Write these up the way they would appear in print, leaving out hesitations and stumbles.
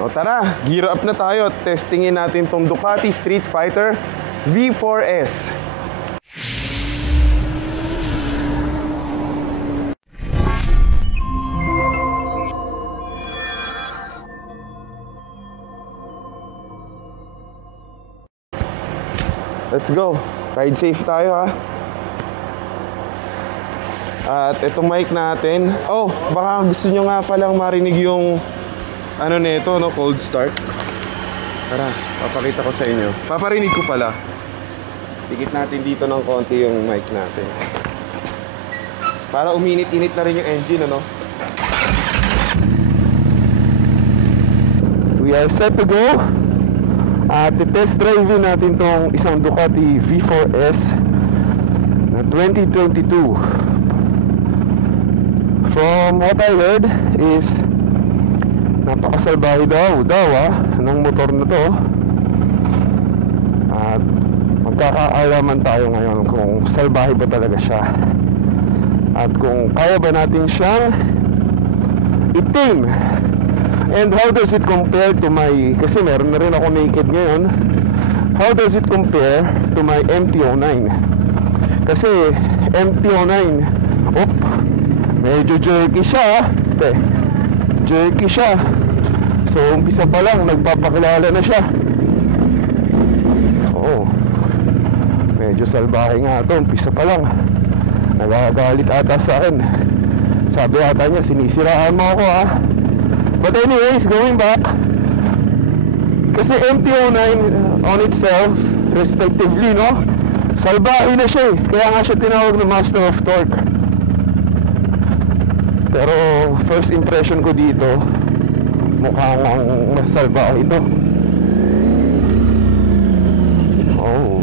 O tara, gear up na tayo. Testingin natin tong Ducati Street Fighter V4S. Let's go. Ride safe tayo ha. At itong mic natin. Oh, baka gusto nyo nga palang marinig yung ano nito, no? Cold start. Tara, papakita ko sa inyo. Paparinig ko pala. Dikit natin dito ng konti yung mic natin. Para uminit-init na rin yung engine, ano? We are set to go. At test drive natin tong isang Ducati V4S na 2022. From what I heard is napakasalbahe daw ng motor na to. At magkakaalaman tayo ngayon kung salbahe ba talaga siya at kung kaya ba natin siyang itim. And how does it compare to my, kasi meron na rin ako naked ngayon, how does it compare to my MT-09? Kasi MT-09, medyo jerky siya. Jerky siya. So umpisa pa lang nagpapakilala na siya. Oo, medyo salbahe nga ito. Umpisa pa lang nagagalit ata sa akin. Sabi ata niya, sinisiraan mo ako ha. But anyways, going back, kasi MT-09 on itself, respectively, no? Salbahe na siya eh. Kaya nga siya tinawag na Master of Torque. Pero first impression ko dito, mukhang mas salbahe ito. Oh,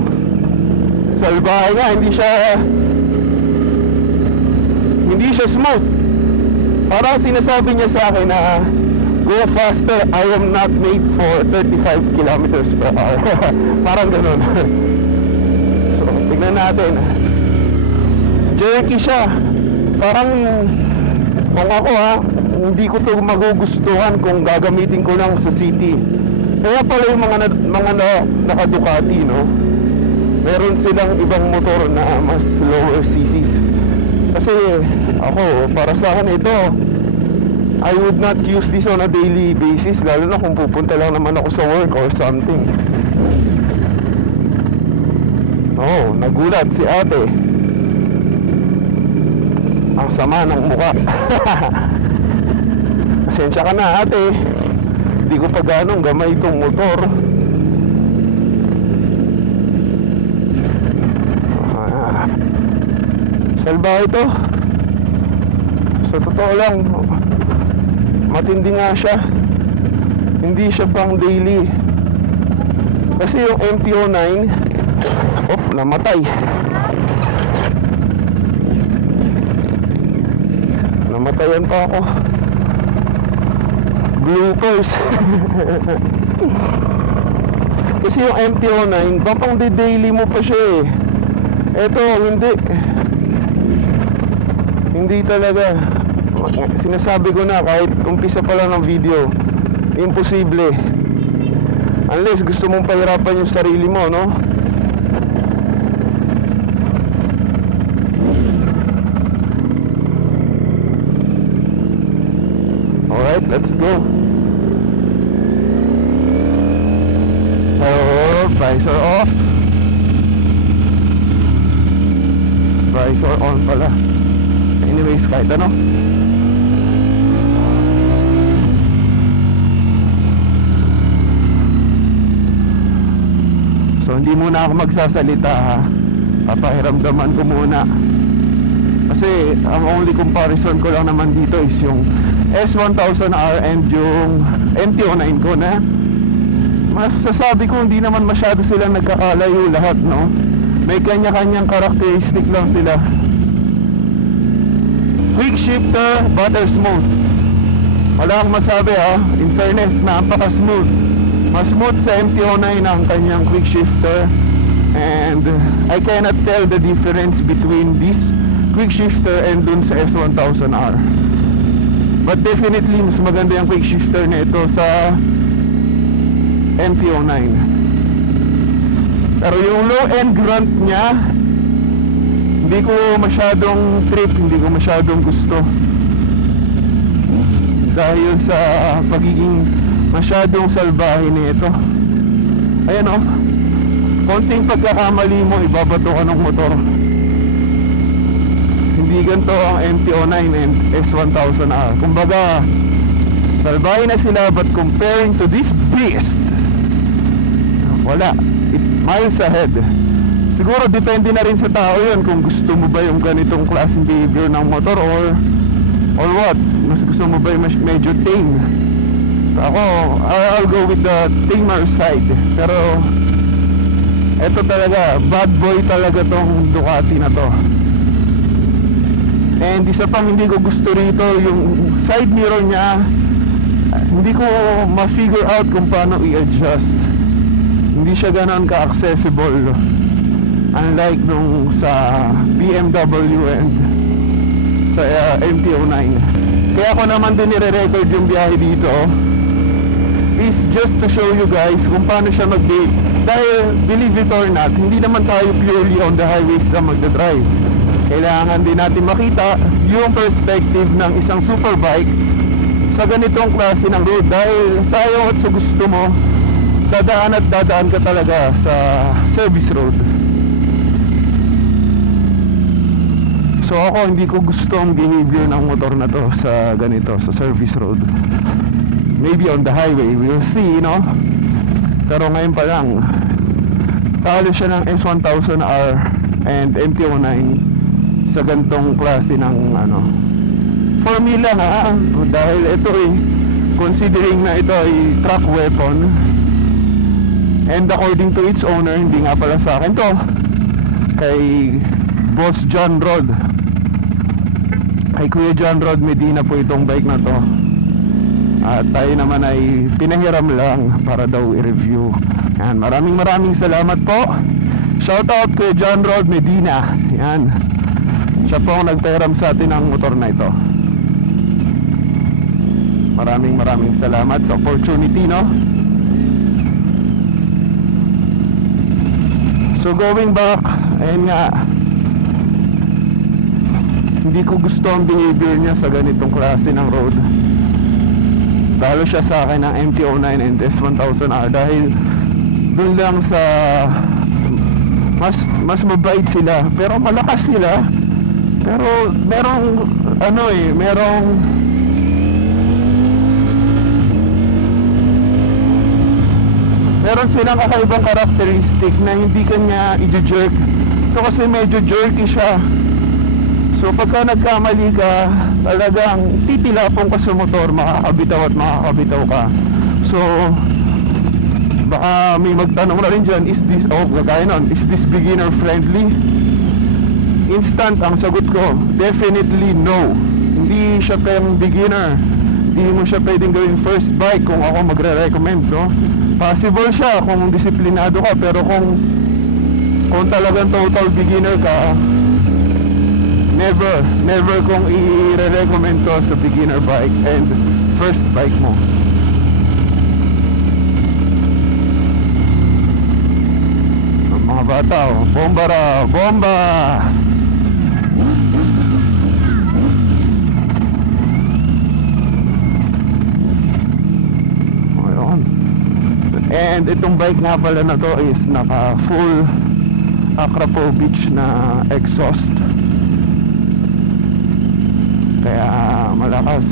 salbahe nga, hindi siya smooth. Parang sinasabi niya sa akin na go faster, I am not made for 35 kilometers per hour. Parang ganun. So, tignan natin. Jerky siya. Parang kung ako hindi ko to magugustuhan kung gagamitin ko lang sa city. Kaya pala yung mga naka-Ducati, no? Meron silang ibang motor na mas lower CCs. Kasi ako, para sa akin ito, I would not use this on a daily basis, lalo na kung pupunta lang naman ako sa work or something. Oh, nagulat si ate. Ang sama ng mukha. Pasensya ka na ate, hindi ko pa ganong gamay itong motor. Salbahe ito. Sa totoo lang, matindi nga siya. Hindi siya pang daily. Kasi yung MT-09, namatay. Namatayan pa ako. Bloopers. Kasi yung MT-09, pang daily mo pa siya eh. Eto, hindi talaga. Sinasabi ko na kahit umpisa pa lang ng video, imposible. Unless gusto mong pahirapan yung sarili mo, no? Alright, let's go. Oh, visor off. Visor on pala. Anyways, kahit ano. So hindi muna ako magsasalita ha. Papahiramdaman ko muna. Kasi ang only comparison ko lang naman dito is yung S1000R and yung MT-09 ko na masasabi ko hindi naman masyado sila nagkakalayo lahat, no? May kanya-kanyang karakteristik lang sila. Quick shifter, butter smooth. Wala akong masabi ha. In fairness, napaka-smooth. Mas smooth sa MT-09 ang kanyang quick shifter. And I cannot tell the difference between this quick shifter and dun sa S1000R. But definitely mas maganda yung quick shifter nito sa MT-09. Pero yung low end grunt niya, hindi ko masyadong trip, hindi ko masyadong gusto. Dahil sa pagiging masyadong salbahe nito. Ayan o, konting pagkakamali mo, ibabato ka ng motor. Hindi ganito ang MT-09 and S1000R. Kumbaga, salbahe na sila, but comparing to this beast, wala, miles ahead. Siguro depende na rin sa tao yun, kung gusto mo ba yung ganitong klaseng behavior ng motor or what. Mas gusto mo ba yung medyo tame. Ako, I'll go with the tamer side. Pero eto talaga, bad boy talaga tong Ducati na to. And isa pang hindi ko gusto rito, yung side mirror niya, hindi ko ma-figure out kung paano i-adjust. Hindi siya ganon ka-accessible, unlike nung sa BMW and sa MT-09. Kaya ko naman din nire-record yung biyahe dito is just to show you guys kung paano siya mag-behave. Dahil believe it or not, hindi naman tayo purely on the highways na magdadrive. Kailangan din natin makita yung perspective ng isang superbike sa ganitong klase ng road. Dahil sayang at sa gusto mo, dadaan at dadaan ka talaga sa service road. So ako, hindi ko gusto ang behavior ng motor na to sa ganito, sa service road. Maybe on the highway, we'll see, no? Pero ngayon pa lang, talo siya ng S1000R and MT-09 sa ganitong klase ng ano. For me lang dahil ito considering na ito ay track weapon, and according to its owner, hindi nga pala sa akin to, kay Boss John Rod, kay Kuya John Rod Medina po itong bike na to. At tayo naman ay pinahiram lang para daw i-review. Yan, maraming salamat po. Shoutout kay John Rod Medina. Yan, siya po ang nagpahiram sa atin ng motor na ito. Maraming salamat sa opportunity, no? So going back, ayun nga, hindi ko gusto ang behavior niya sa ganitong klase ng road. Lalo siya sa akin ng MT-09 and S1000R dahil dun lang sa mas mabait sila, pero malakas sila. Pero merong meron silang kakaibang karakteristik na hindi kanya i-jerk. Ito kasi medyo jerky siya. So pagka nagkamali ka, talagang titilapong ka sa motor, makakabitaw at makakabitaw ka. So baka may magtanong na rin dyan, is this beginner friendly? Instant ang sagot ko, definitely no. Hindi siya pang beginner, hindi mo siya pwedeng gawin first bike kung ako magre-recommend, no? Possible siya kung disiplinado ka, pero kung talagang total beginner ka, never kong i-recommend to sa beginner bike and first bike mo. Mga bata, bomba raw, bomba! Ayun. And itong bike nga pala na to is naka full Akrapovic na exhaust, kaya malakas.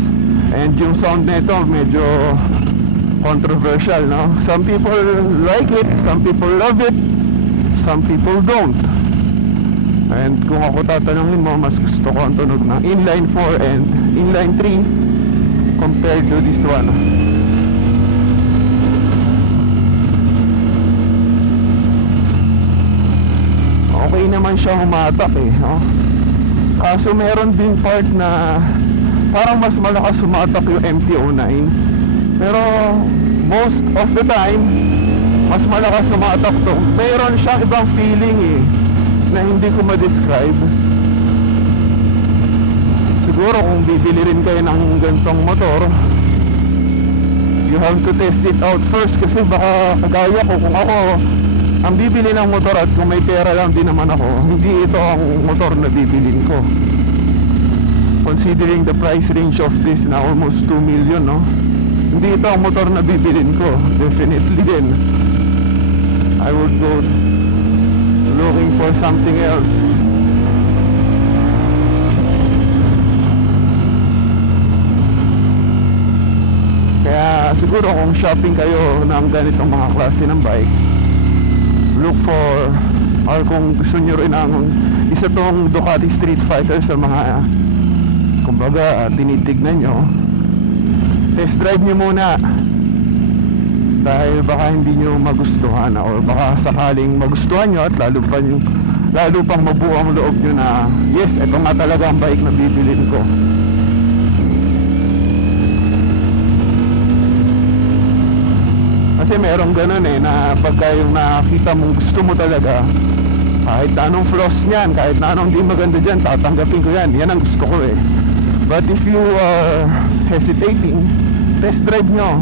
And yung sound nito medyo controversial, no? Some people like it, some people love it, some people don't. And kung ako tatanungin mo, mas gusto ko ang tunog ng inline 4 and inline 3 compared to this one. Okay naman siya humatak no? Kaso meron din part na parang mas malakas sumatak yung MT-09, pero most of the time mas malakas sumatak to. Meron siyang ibang feeling na hindi ko ma-describe. siguro kung bibili rin kayo ng ganitong motor, you have to test it out first. Kasi baka kagaya ko, kung ako ang bibili ng motor at kung may pera lang din naman ako, hindi ito ang motor na bibilin ko. Considering the price range of this na almost 2 million, no? Hindi ito ang motor na bibilin ko. Definitely din I would go looking for something else. Kaya siguro kung shopping kayo ng ganitong mga klase ng bike, look for, or kung gusto nyo rin ang isa tong Ducati Street Fighter sa mga kumbaga tinitignan nyo, test drive nyo muna. Dahil baka hindi nyo magustuhan, or baka sakaling magustuhan nyo at lalo pang mabuo ang loob nyo na yes, ito nga talaga ang bike na bibilin ko. Kasi merong ganun na pagka yung nakita mong gusto mo talaga, kahit na anong flaws niyan, kahit na anong di maganda dyan, tatanggapin ko yan. Yan ang gusto ko But if you are hesitating, test drive nyo.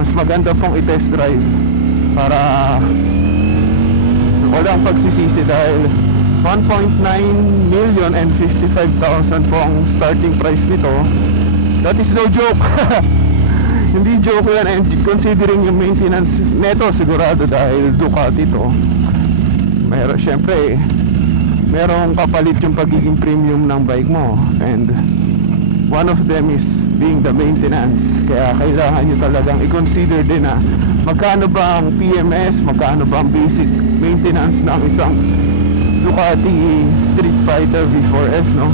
Mas maganda pong i-test drive para walang pagsisisi, dahil 1.9 million and 55,000 pong starting price nito. That is no joke. Hindi joke yan. And considering yung maintenance neto, sigurado dahil Ducati to, syempre merong kapalit yung pagiging premium ng bike mo, and one of them is being the maintenance. Kaya kailangan nyo talagang i-consider din na magkano ba ang PMS, magkano ba ang basic maintenance ng isang Ducati Street Fighter V4S, no?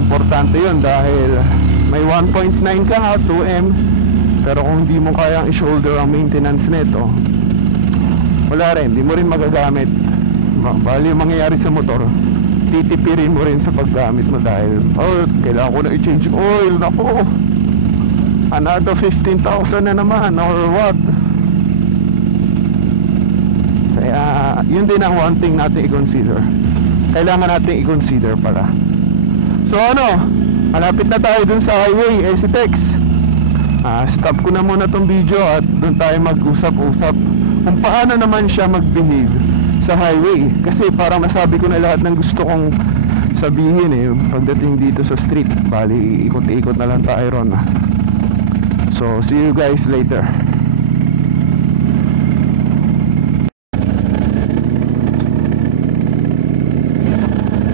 Importante yun dahil may 1.9 ka, 2M, pero kung hindi mo kayang i-shoulder ang maintenance nito, wala rin, hindi mo rin magagamit. Bali yung mangyayari sa motor, titipirin mo rin sa paggamit mo dahil kailangan ko na i-change oil, naku, another 15,000 na naman or what. Kaya yun din ang one thing natin i-consider, kailangan natin i-consider pala. So malapit na tayo dun sa highway, SCTEX. Stop ko na muna tong video at dun tayo mag-usap-usap kung paano naman siya mag-behave sa highway. Kasi parang nasabi ko na lahat ng gusto kong sabihin pagdating dito sa street. Bali, ikot-ikot na lang tayo ron. So, see you guys later.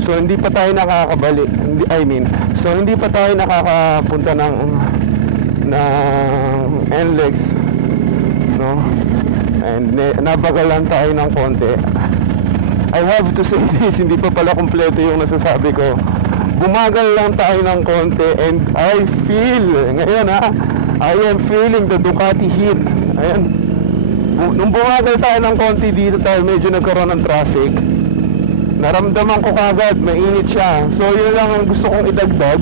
So, hindi pa tayo nakakabalik. Hindi pa tayo nakakapunta ng NLEX, no? And nabagalan tayo ng konti. I have to say this, hindi pa pala kompleto yung nasasabi ko. Bumagal lang tayo ng konti, and I feel, ngayon I am feeling the Ducati heat. Ayan. Nung bumagal tayo ng konti dito tayo, medyo nagkaroon ng traffic. Naramdaman ko kagad, mainit siya. So yun lang ang gusto kong idagdag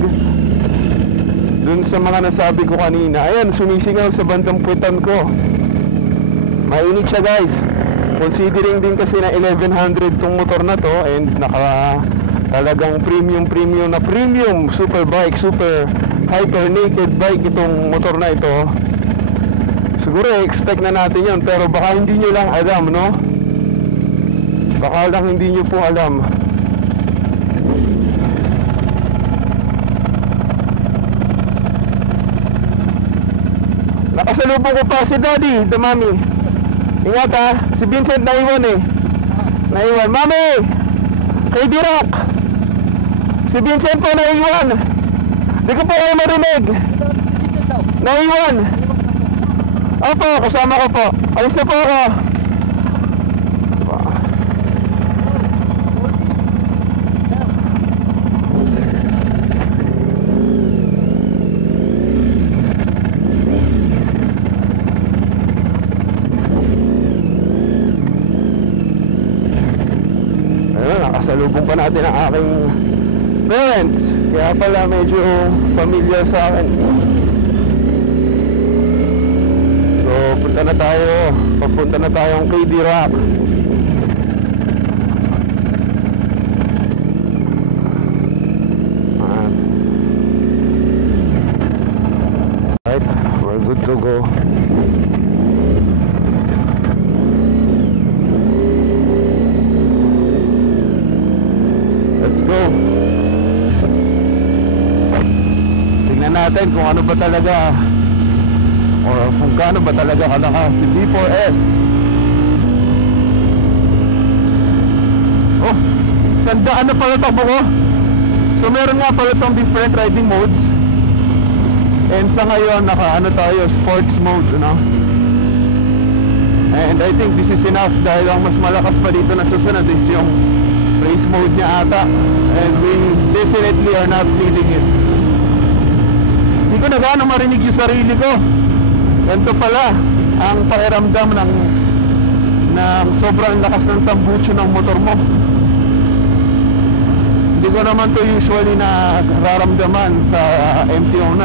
dun sa mga nasabi ko kanina. Ayan, sumisingaw sa bandang puwitan ko. Mainit siya guys. Considering din kasi na 1100 tong motor na to, and talagang premium super bike, super hyper naked bike itong motor na ito. Siguro expect na natin yun, pero baka hindi nyo lang alam, no? Baka lang hindi nyo po alam. Nakasalubong ko pa si Daddy, the mommy. Ingat si Vincent naiwan Naiwan. Mami! Kay Dirak! Si Vincent po naiwan. Di ko po kayo marinig. Naiwan. Opo, kasama ko po. Alis na po ako. Nakasalubong pa natin ang aking parents, kaya pala medyo familiar sa akin. So papunta na tayong KD Rock. Alright, we're good to go. Let's go. Tingnan natin kung ano ba talaga, or kung gaano ba talaga kalakas si D4S. Oh, sandaan na pala takbo ko. So meron nga pala itong different riding modes. And sa ngayon naka tayo, sports mode, no? And I think this is enough dahil ang mas malakas pa dito na susunod is yung race mode niya ata. And we definitely are not needing it. Hindi ko na gaano marinig yung sarili ko. Ganito pala ang pakiramdam ng sobrang lakas ng tambucho ng motor mo. Hindi ko naman to usually nararamdaman sa MT-09.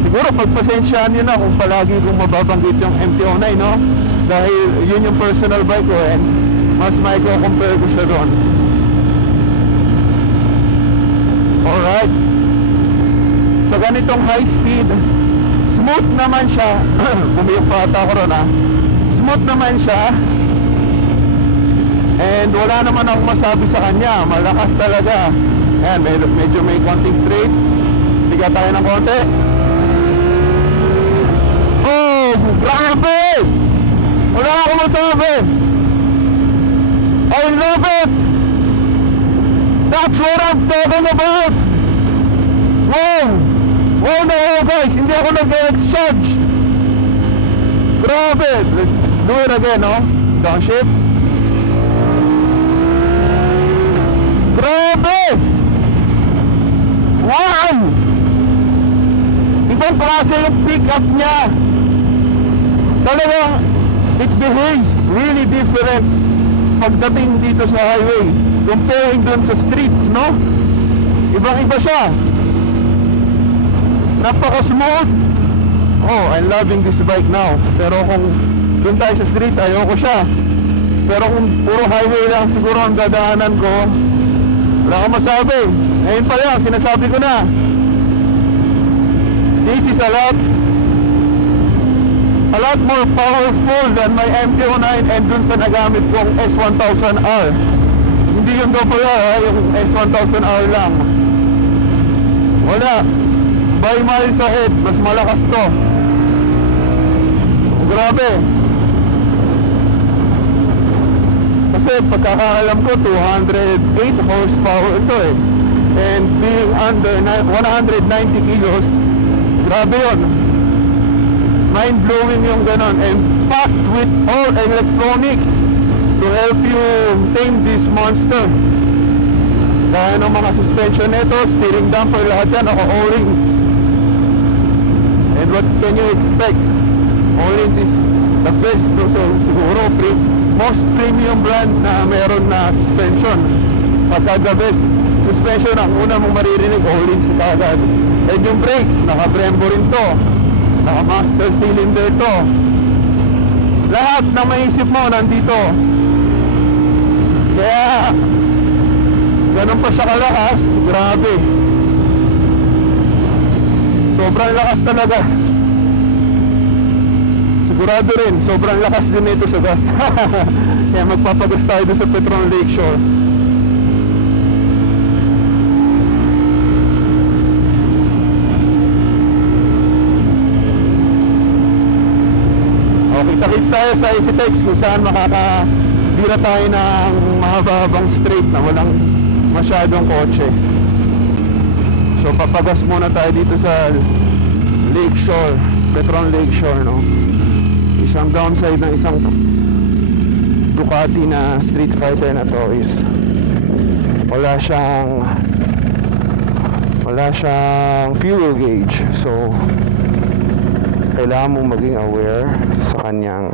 Siguro pagpasensyaan nyo na kung palagi kong mababanggit yung MT-09, no? Dahil yun yung personal bike ko and mas maiko-compare ko siya doon. Alright. So ganitong high speed, smooth naman siya. Bumiyok pa ata ko ron, ha? Smooth naman siya. And wala naman akong masabi sa kanya. Malakas talaga. Ayan, medyo may konting straight. Tiga tayo ng konti. Oh, grabe! Wala akong masabi. I love it! That's what I'm talking about! Wow! Wow na wow guys! Hindi ako nag-exchange. Grabe! Let's do it again, no? Downshift. Grabe! Wow! Ibang klase yung pick up niya. Talagang it behaves really different pagdating dito sa highway comparing dun sa streets, no? Ibang iba siya. Napaka smooth. Oh, I'm loving this bike now. Pero kung dun tayo sa streets, ayoko siya. Pero kung puro highway lang siguro ang dadaanan ko, wala akong masabi. Ngayon pa lang, sinasabi ko na, this is a lot more powerful than my MT-09 and dun sa nagamit kong S1000R. Hindi yung double R, yung S1000R lang. Wala. By miles ahead, mas malakas to. Grabe. Kasi pagkakaalam ko 208 horsepower ito eh. And being under 190 kilos, grabe yun. Mind-blowing yung ganon. And packed with all electronics to help you tame this monster. Kaya ng mga suspension nito, steering damper, lahat yan naka O-rings. And what can you expect? O-rings is the best. So siguro most premium brand na meron na suspension. Pagka the best suspension, ang una mong maririnig, O-rings kagad. And yung brakes, naka-Brembo rin to, naka-master cylinder to. Lahat na maisip mo nandito. Kaya ganun pa siya kalakas. Grabe. Sobrang lakas talaga. Sigurado rin, sobrang lakas din ito sa gas. Kaya magpapagas tayo doon sa Petron Lakeshore. Kita-kits tayo sa EasyTex kung saan makakabira tayo ng mahaba-habang straight na walang masyadong kotse. So papagas muna tayo dito sa Lakeshore, Petron Lakeshore, no? Isang downside ng isang Ducati na Street Fighter na to is wala siyang fuel gauge. So kailangan mong maging aware sa kanyang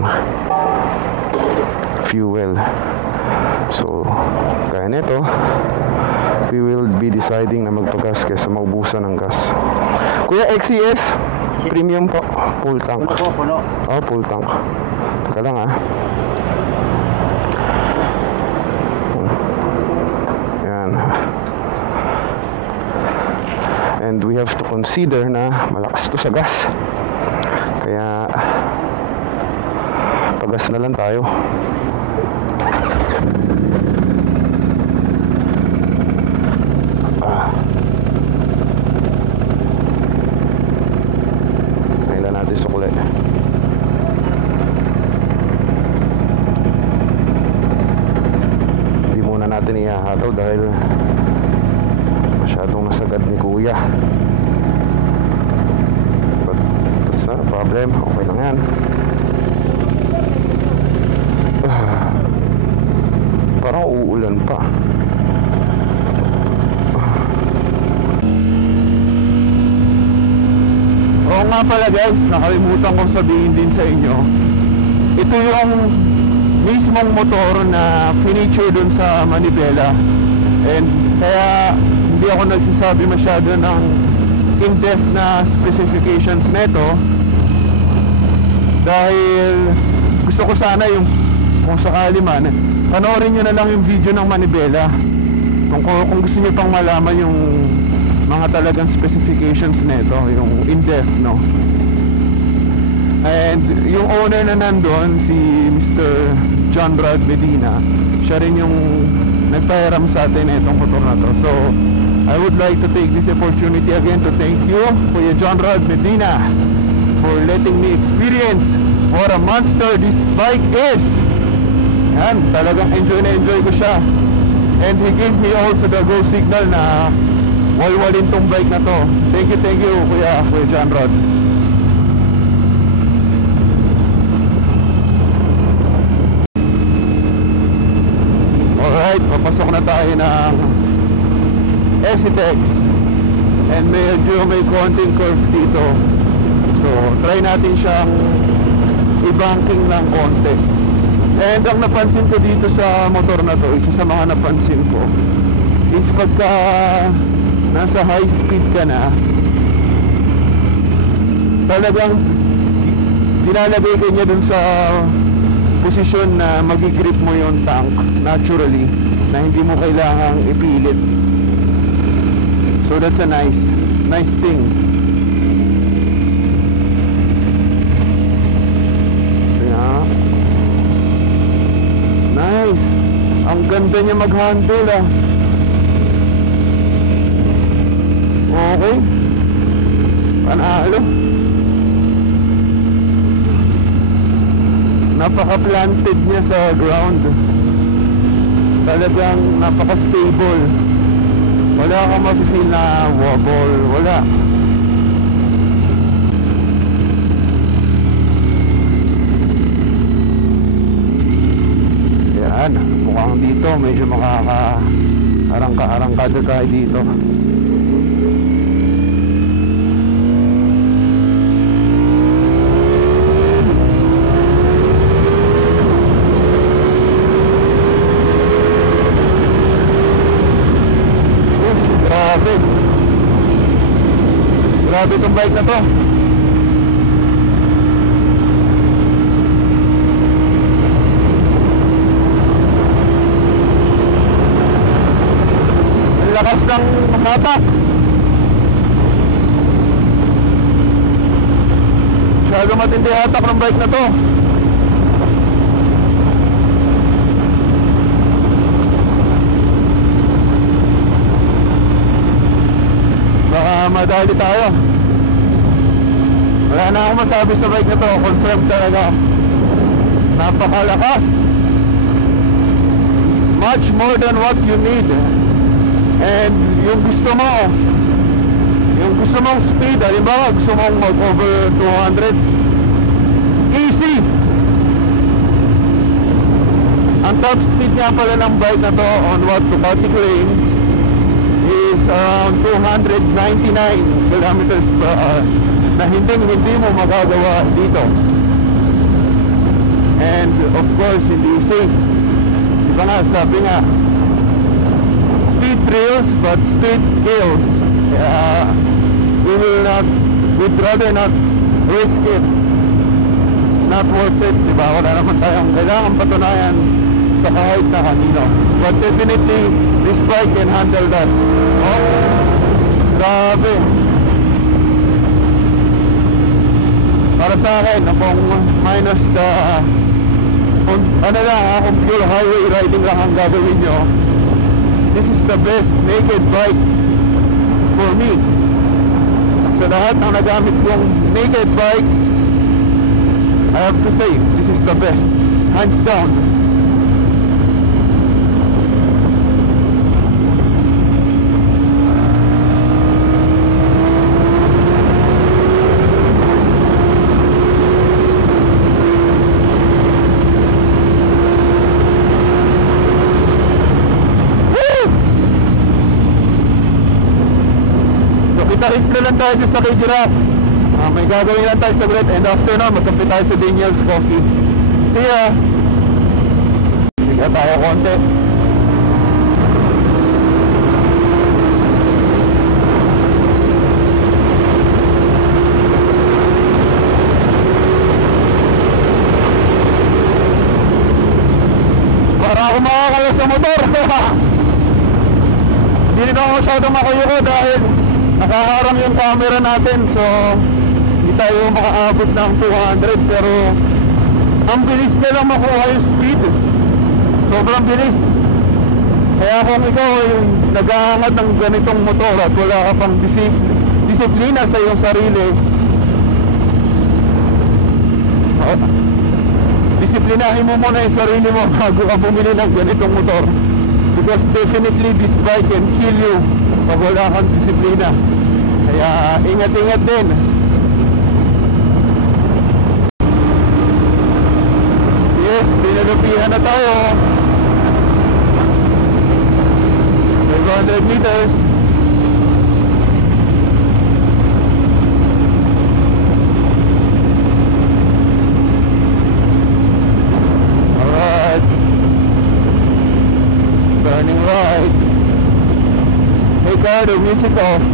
fuel. So kaya nito, we will be deciding na magpagas kaysa maubusan ng gas. Kuya, XCS premium po, full tank. Puno. Oh, full tank. Teka lang ah. Yan. And we have to consider na malakas to sa gas. Kaya pagas na lang tayo. Kailan natin sukli. Hindi muna natin ihahatol dahil masyadong nasagad ni kuya. But that's not a problem. Okay lang yan. Parang uulan pa. Oo nga pala guys, nakalimutan kong sabihin din sa inyo, ito yung mismong motor na finiture dun sa Manibela. And kaya hindi ako nagsasabi masyado ng in-depth na specifications nito, dahil gusto ko sana yung, kung sakali man, panoorin nyo na lang yung video ng Manibela kung gusto nyo pang malaman yung mga talagang specifications nito, yung in-depth, no? And yung owner na nandun, si Mr. John Rod Medina, siya rin yung nagpahiram sa atin itong motor na to. So I would like to take this opportunity again to thank you, Kuya John Rod Medina, for letting me experience what a monster this bike is. Yan, talagang enjoy na enjoy ko siya. And he gave me also the go signal na walwalin tong bike na to. Thank you Kuya John Rod. Alright, papasok na tayo ng Esitex. And medyo may konting curve dito. So try natin siyang i-banking ng konti. And ang napansin ko dito sa motor na to, isa sa mga napansin ko, is pagka nasa high speed ka na, talagang dinalagay ka niya dun sa posisyon na magigrip mo yung tank naturally, na hindi mo kailangang ipilit. So that's a nice thing. Nice. Ang ganda niya mag-handle ah. Okay. Panalo. Napaka-planted niya sa ground. Talagang napaka-stable. Wala kang ma-feel na wobble. Wala. Mukhang dito medyo makaka-arangkada tayo dito. Grabe itong bike na to. Lakas ng hatak. Masyado matindi hatak ng bike na to. Baka madali tayo. Wala na akong masabi sa bike na to. Confirm talaga. Napakalakas. Much more than what you need. And yung gusto mong speed, halimbawa gusto mong mag over 200, easy. Ang top speed nga pala ng bike na to on what Ducati claims is around 299 kilometers per hour, na hindi mo magagawa dito. And of course hindi safe. Diba nga, sabi nga, speed thrills but speed kills. We'd rather not risk it. Not worth it, diba? Wala naman tayong kailangan patunayan sa kahit na kanino. But definitely this bike can handle that. Oh. Grabe. Para sa akin, kung minus the kung ano lang, kung pure highway riding lang ang gagawin nyo, this is the best naked bike for me. Sa lahat ng nagamit kong naked bikes, I have to say, this is the best, hands down. Kita-kits na lang tayo sa K-Giraffe. May gagawin lang tayo sa bread. And after na, magkape tayo sa Daniel's Coffee. See ya! Higa tayo konti. Para ako makakala sa motor. Hindi rin ako masyadong makayuko dahil nakaharang yung camera natin, so hindi tayo makaabot ng 200, pero ang bilis na lang makuha yung speed. Sobrang bilis. Kaya kung ikaw yung nag-aangat ng ganitong motor at wala ka pang disiplina sa iyong sarili, disiplinahin mo muna yung sarili mo bago ka bumili ng ganitong motor, because definitely this bike can kill you pag wala kang disiplina. Kaya ingat-ingat din. Yes, dinalupihan na tayo. 500 meters. Alright, turning right. Hey car, the music off.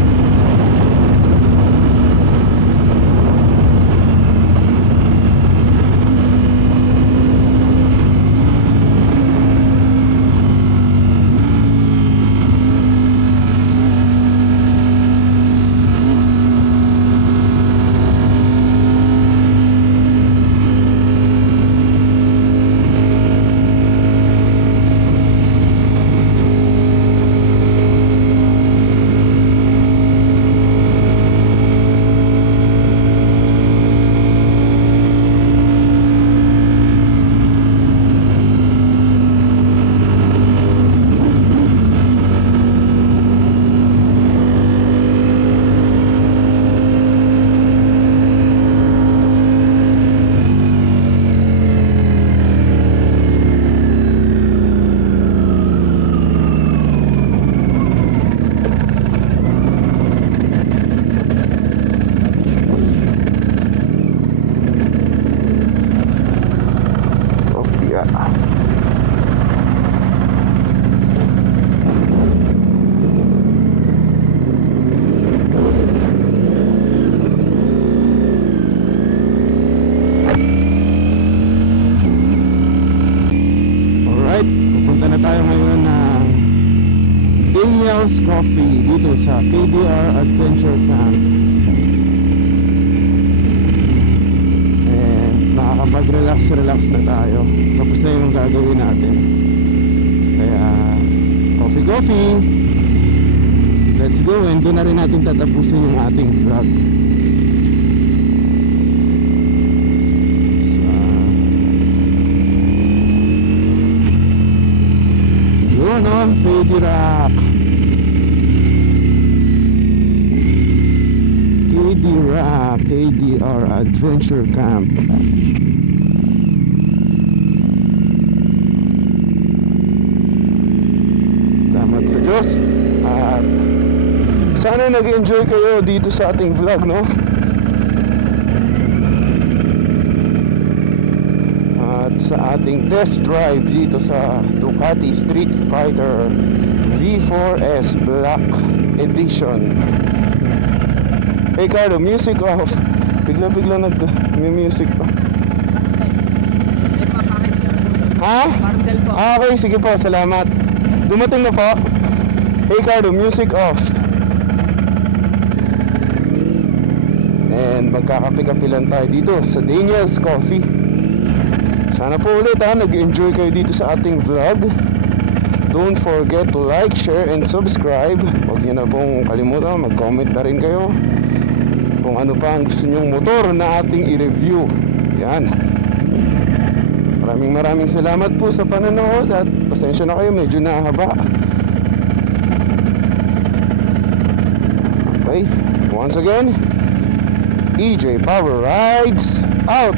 Daniel's Coffee dito sa KDR Adventure Camp. Makakapag-relax na tayo. Tapos na yung gagawin natin. Kaya coffee, let's go, and doon na rin natin tatapusin yung ating vlog. Yun o, Baby Rock. KDR Adventure Camp. Salamat sa Diyos. At sana nag-enjoy kayo dito sa ating vlog, no? At sa ating test drive dito sa Ducati Street Fighter V4S Black Edition. Hey Carlo, music off. Bigla nag-music pa. Ha? Okay, sige po, salamat. Dumating na po. Hey Carlo, music off. And magkakape-kape lang tayo dito sa Daniel's Coffee. Sana po ulit nag-enjoy kayo dito sa ating vlog. Don't forget to like, share, and subscribe. Huwag nyo na pong kalimutan, mag-comment na rin kayo kung ano pa ang gusto nyong motor na ating i-review. Yan. Maraming salamat po sa panonood. At pasensya na kayo, medyo nahaba. Okay, once again, EJ Power Rides out.